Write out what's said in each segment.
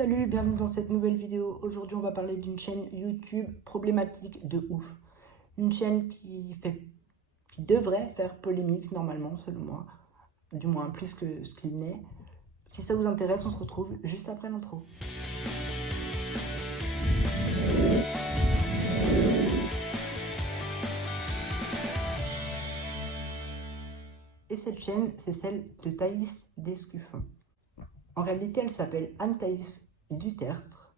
Salut, bienvenue dans cette nouvelle vidéo. Aujourd'hui, on va parler d'une chaîne YouTube problématique de ouf. Une chaîne qui devrait faire polémique normalement, selon moi. Du moins, plus que ce qu'il n'est. Si ça vous intéresse, on se retrouve juste après l'intro. Et cette chaîne, c'est celle de Thaïs Descuffon. En réalité, elle s'appelle Anne-Thaïs Dutertre.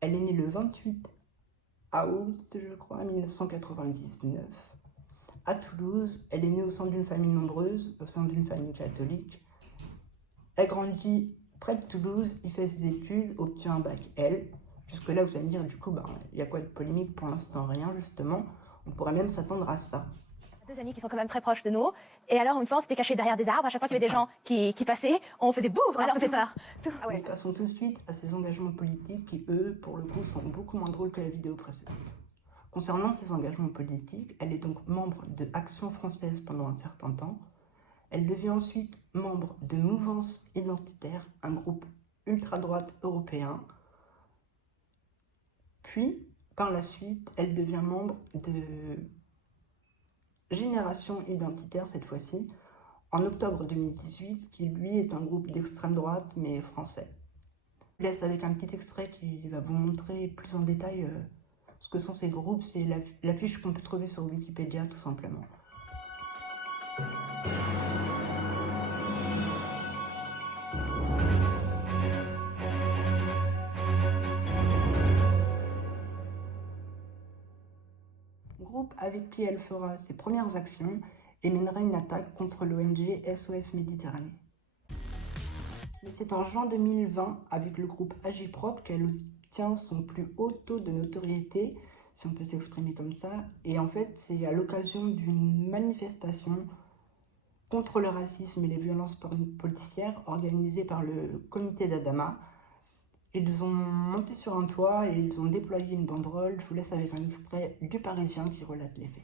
Elle est née le 28 août, je crois, 1999. À Toulouse, elle est née au sein d'une famille nombreuse, au sein d'une famille catholique. Elle grandit près de Toulouse, il fait ses études, obtient un bac L. Jusque-là, vous allez me dire, du coup, il y a quoi de polémique? Pour l'instant, rien, justement. On pourrait même s'attendre à ça. Deux amis qui sont quand même très proches de nous. Et alors, une fois, on s'était caché derrière des arbres. À chaque fois qu'il y avait des gens qui passaient, on faisait boum, on leur faisait peur. Ah ouais. Passons tout de suite à ses engagements politiques qui, eux, pour le coup, sont beaucoup moins drôles que la vidéo précédente. Concernant ses engagements politiques, elle est donc membre de Action française pendant un certain temps. Elle devient ensuite membre de Mouvance Identitaire, un groupe ultra-droite européen. Puis, par la suite, elle devient membre de Génération Identitaire, cette fois-ci, en octobre 2018, qui lui est un groupe d'extrême droite, mais français. Je laisse avec un petit extrait qui va vous montrer plus en détail ce que sont ces groupes. C'est l'affiche qu'on peut trouver sur Wikipédia, tout simplement. Groupe avec qui elle fera ses premières actions et mènera une attaque contre l'ONG SOS Méditerranée. Mais c'est en juin 2020, avec le groupe Agiprop, qu'elle obtient son plus haut taux de notoriété, si on peut s'exprimer comme ça. Et en fait, c'est à l'occasion d'une manifestation contre le racisme et les violences policières organisée par le comité d'Adama. Ils ont monté sur un toit et ils ont déployé une banderole. Je vous laisse avec un extrait du Parisien qui relate les faits.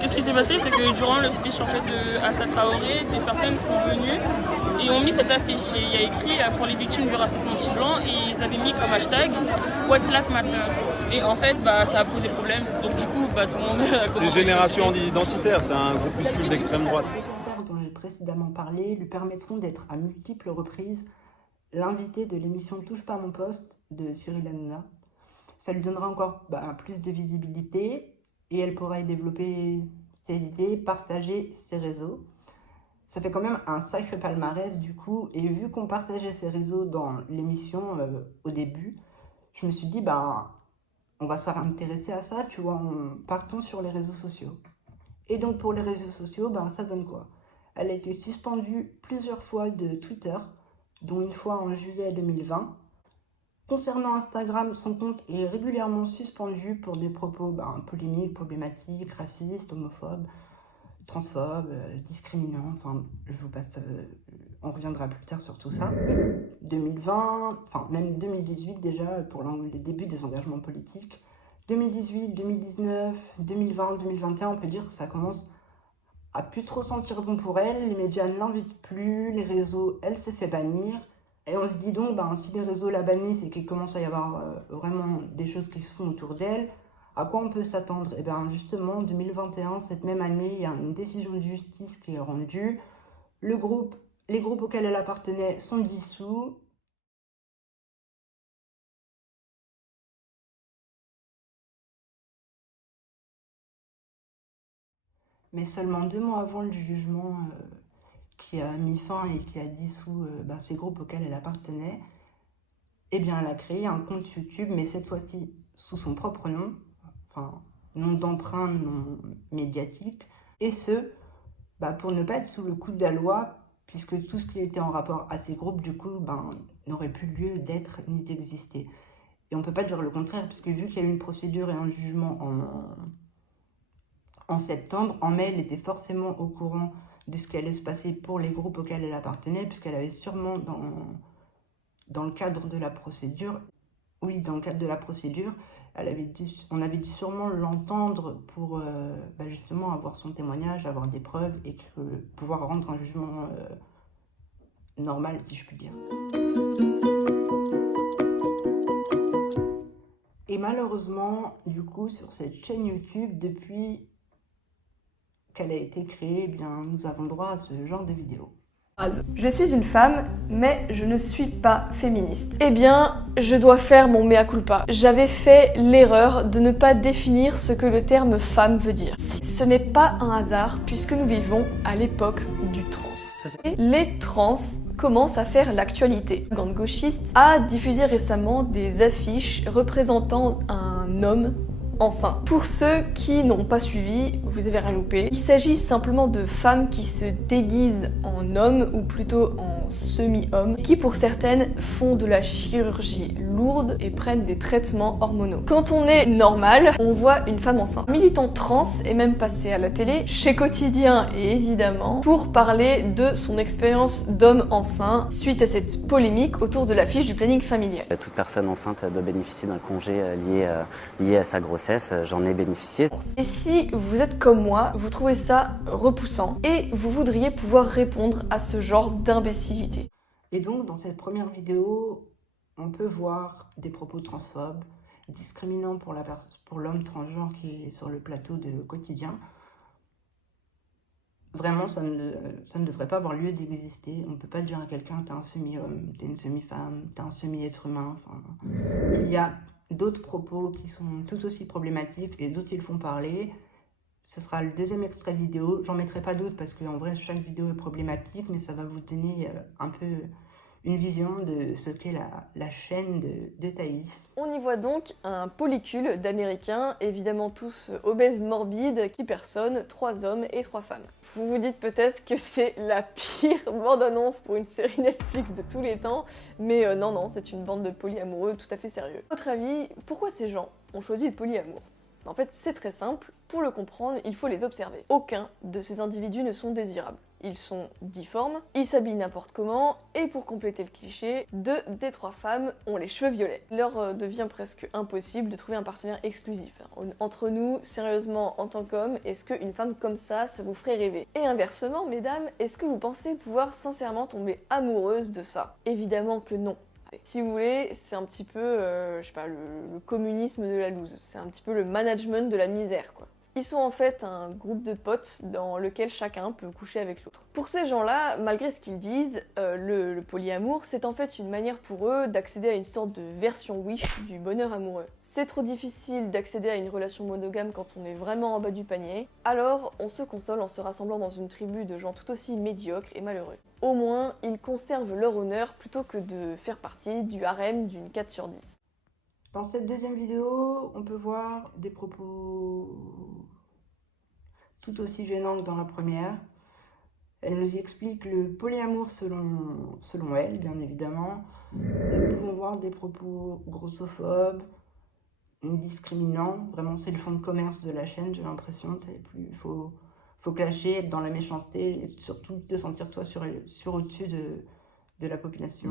Qu'est-ce qui s'est passé? C'est que durant le speech en fait, de Assa Traoré, des personnes sont venues et ont mis cette affiche. Et il y a écrit pour les victimes du racisme anti-blanc et ils avaient mis comme hashtag What Life Matters. Et en fait, ça a posé problème. Donc du coup, tout le monde a commencé. C'est Génération Identitaire, c'est un groupuscule d'extrême droite. Les commentaires dont j'ai précédemment parlé lui permettront d'être à multiples reprises l'invité de l'émission Touche pas à mon poste de Cyril Hanouna. Ça lui donnera encore plus de visibilité et elle pourra y développer ses idées, partager ses réseaux. Ça fait quand même un sacré palmarès du coup, et vu qu'on partageait ses réseaux dans l'émission au début, je me suis dit on va se intéresser à ça, tu vois, en partant sur les réseaux sociaux. Et donc pour les réseaux sociaux, ça donne quoi? Elle a été suspendue plusieurs fois de Twitter, dont une fois en juillet 2020. Concernant Instagram, son compte est régulièrement suspendu pour des propos polémiques, problématiques, racistes, homophobes, transphobes, discriminants. Enfin, je vous passe, on reviendra plus tard sur tout ça. 2020, même 2018 déjà, pour le début des engagements politiques. 2018, 2019, 2020, 2021, on peut dire que ça commence à plus trop sentir bon pour elle. Les médias ne l'invitent plus, les réseaux, elle se fait bannir. Et on se dit donc, si les réseaux la bannissent et qu'il commence à y avoir vraiment des choses qui se font autour d'elle, à quoi on peut s'attendre? Et justement, en 2021, cette même année, il y a une décision de justice qui est rendue. Les groupes auxquels elle appartenait sont dissous. Mais seulement 2 mois avant le jugement qui a mis fin et qui a dissous ces groupes auxquels elle appartenait, elle a créé un compte YouTube, mais cette fois-ci sous son propre nom, nom d'emprunt, nom médiatique, et ce, pour ne pas être sous le coup de la loi, puisque tout ce qui était en rapport à ces groupes, du coup, n'aurait plus lieu d'être ni d'exister. Et on ne peut pas dire le contraire, puisque vu qu'il y a eu une procédure et un jugement en septembre, en mai, elle était forcément au courant de ce qui allait se passer pour les groupes auxquels elle appartenait, puisqu'elle avait sûrement dans le cadre de la procédure, on avait dû sûrement l'entendre pour justement avoir son témoignage, avoir des preuves et pouvoir rendre un jugement normal, si je puis dire. Et malheureusement, du coup, sur cette chaîne YouTube, depuis qu'elle a été créée, eh bien, nous avons droit à ce genre de vidéos. Je suis une femme, mais je ne suis pas féministe. Eh bien, je dois faire mon mea culpa. J'avais fait l'erreur de ne pas définir ce que le terme femme veut dire. Ce n'est pas un hasard puisque nous vivons à l'époque du trans. Et les trans commencent à faire l'actualité. La bande gauchiste a diffusé récemment des affiches représentant un homme enceinte. Pour ceux qui n'ont pas suivi, vous avez rien loupé. Il s'agit simplement de femmes qui se déguisent en homme ou plutôt en semi-homme, qui pour certaines font de la chirurgie lourde et prennent des traitements hormonaux. Quand on est normal, on voit une femme enceinte. Un militant trans est même passé à la télé, chez Quotidien et évidemment, pour parler de son expérience d'homme enceint suite à cette polémique autour de l'affiche du planning familial. Toute personne enceinte doit bénéficier d'un congé lié à sa grossesse. J'en ai bénéficié. Et si vous êtes comme moi, vous trouvez ça repoussant et vous voudriez pouvoir répondre à ce genre d'imbécilité. Et donc, dans cette première vidéo, on peut voir des propos transphobes, discriminants pour l'homme transgenre qui est sur le plateau de Quotidien. Vraiment, ça ne devrait pas avoir lieu d'exister. On ne peut pas dire à quelqu'un « t'es un semi-homme, t'es une semi-femme, t'es un semi-être humain ». Enfin, il y a d'autres propos qui sont tout aussi problématiques et d'autres qui le font parler. Ce sera le deuxième extrait vidéo. J'en mettrai pas d'autres parce qu'en vrai, chaque vidéo est problématique, mais ça va vous donner un peu une vision de ce qu'est la chaîne de Thaïs. On y voit donc un polycule d'Américains, évidemment tous obèses morbides, qui personnes, 3 hommes et 3 femmes. Vous vous dites peut-être que c'est la pire bande-annonce pour une série Netflix de tous les temps, mais non, c'est une bande de polyamoureux tout à fait sérieux. À votre avis, pourquoi ces gens ont choisi le polyamour ? En fait, c'est très simple. Pour le comprendre, il faut les observer. Aucun de ces individus ne sont désirables. Ils sont difformes, ils s'habillent n'importe comment, et pour compléter le cliché, 2 des 3 femmes ont les cheveux violets. Il leur devient presque impossible de trouver un partenaire exclusif. Entre nous, sérieusement, en tant qu'homme, est-ce qu'une femme comme ça vous ferait rêver? Et inversement, mesdames, est-ce que vous pensez pouvoir sincèrement tomber amoureuse de ça? Évidemment que non. Si vous voulez, c'est un petit peu, je sais pas, le communisme de la loose. C'est un petit peu le management de la misère, quoi. Ils sont en fait un groupe de potes dans lequel chacun peut coucher avec l'autre. Pour ces gens-là, malgré ce qu'ils disent, le polyamour, c'est en fait une manière pour eux d'accéder à une sorte de version Wish du bonheur amoureux. C'est trop difficile d'accéder à une relation monogame quand on est vraiment en bas du panier, alors on se console en se rassemblant dans une tribu de gens tout aussi médiocres et malheureux. Au moins, ils conservent leur honneur plutôt que de faire partie du harem d'une 4 sur 10. Dans cette deuxième vidéo, on peut voir des propos tout aussi gênants que dans la première. Elle nous explique le polyamour selon elle, bien évidemment. Nous pouvons voir des propos grossophobes, discriminants. Vraiment, c'est le fond de commerce de la chaîne, j'ai l'impression. Il faut clasher, être dans la méchanceté et surtout te sentir toi sur au-dessus de la population.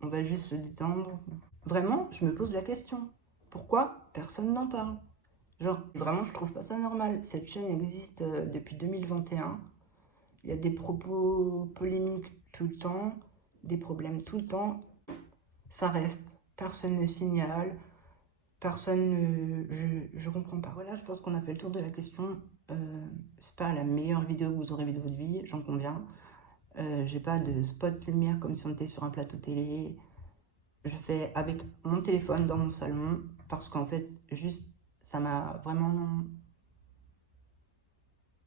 On va juste se détendre. Vraiment, je me pose la question. Pourquoi personne n'en parle? Genre, vraiment, je trouve pas ça normal. Cette chaîne existe depuis 2021. Il y a des propos polémiques tout le temps, des problèmes tout le temps. Ça reste. Personne ne signale. Personne ne... Je comprends pas. Voilà, je pense qu'on a fait le tour de la question. C'est pas la meilleure vidéo que vous aurez vue de votre vie, j'en conviens. J'ai pas de spot lumière comme si on était sur un plateau télé. Je fais avec mon téléphone dans mon salon parce qu'en fait, juste, ça m'a vraiment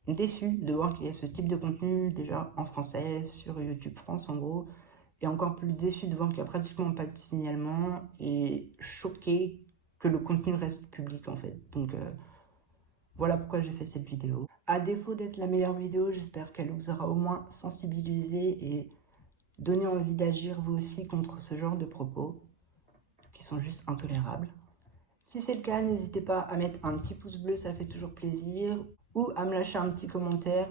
déçu de voir qu'il y a ce type de contenu déjà en français, sur YouTube France en gros, et encore plus déçu de voir qu'il n'y a pratiquement pas de signalement et choqué que le contenu reste public en fait. Donc voilà pourquoi j'ai fait cette vidéo. À défaut d'être la meilleure vidéo, j'espère qu'elle vous aura au moins sensibilisé et donné envie d'agir vous aussi contre ce genre de propos qui sont juste intolérables. Si c'est le cas, n'hésitez pas à mettre un petit pouce bleu, ça fait toujours plaisir, ou à me lâcher un petit commentaire,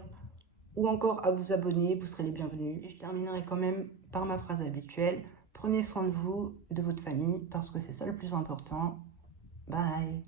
ou encore à vous abonner, vous serez les bienvenus. Et je terminerai quand même par ma phrase habituelle, prenez soin de vous, de votre famille, parce que c'est ça le plus important. Bye.